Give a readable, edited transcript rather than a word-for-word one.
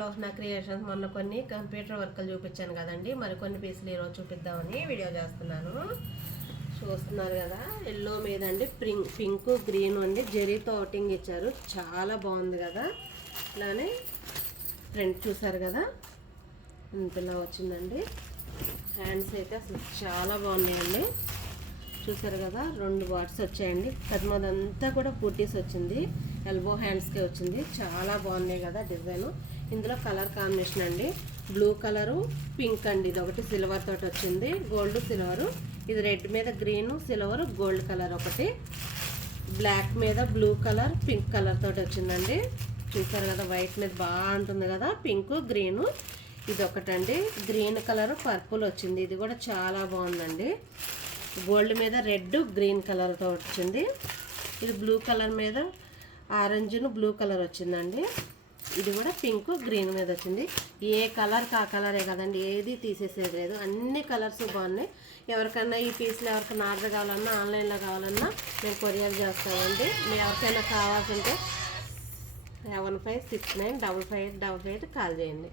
లోహ్నా creations మొన్న కొన్ని computer వర్క్లు చూపించాను కదండి, మరికొన్ని పీసులు ఈరోజు చూపిద్దామని వీడియో చేస్తున్నాను. చూస్తున్నారు కదా, ఎల్లో మీద అండి పింక్ గ్రీన్ అండి జరీతో అవుటింగ్ ఇచ్చారు. చాలా బాగుంది కదా. ఇలానే ఫ్రంట్ చూసారు కదా, ఇంతలా వచ్చిందండి. హ్యాండ్స్ అయితే అసలు చాలా బాగున్నాయండి. చూసారు కదా, 2 బాట్స్ వచ్చాయండి. కద్మదంతా కూడా బూటీస్ వచ్చింది, ఎల్బో హ్యాండ్స్కే వచ్చింది. చాలా బాగున్నాయి కదా డిజైన్. ఇందులో కలర్ కాంబినేషన్ అండి, బ్లూ కలరు పింక్ అండి. ఇది ఒకటి సిల్వర్ తోటి వచ్చింది, గోల్డ్ సిల్వరు. ఇది రెడ్ మీద గ్రీన్ సిల్వర్ గోల్డ్ కలర్ ఒకటి, బ్లాక్ మీద బ్లూ కలర్ పింక్ కలర్ తోటి వచ్చిందండి. చూసారు కదా, వైట్ మీద బాగుంటుంది కదా, పింక్ గ్రీను. ఇది ఒకటండి, గ్రీన్ కలర్ పర్పుల్ వచ్చింది. ఇది కూడా చాలా బాగుందండి. గోల్డ్ మీద రెడ్ గ్రీన్ కలర్తో వచ్చింది. ఇది బ్లూ కలర్ మీద ఆరెంజ్ను బ్లూ కలర్ వచ్చిందండి. ఇది కూడా పింక్ గ్రీన్ మీద వచ్చింది. ఏ కలర్ కా కలరే కదండి, ఏది తీసేసేది లేదు. అన్ని కలర్స్ బాగున్నాయి. ఎవరికైనా ఈ పీస్లు ఎవరికైనా ఆర్డర్ కావాలన్నా ఆన్లైన్లో కావాలన్నా మేము కొరియర్ చేస్తామండి. మీరు ఎవరికైనా కావాల్సింటే 75695588 కాల్ చేయండి.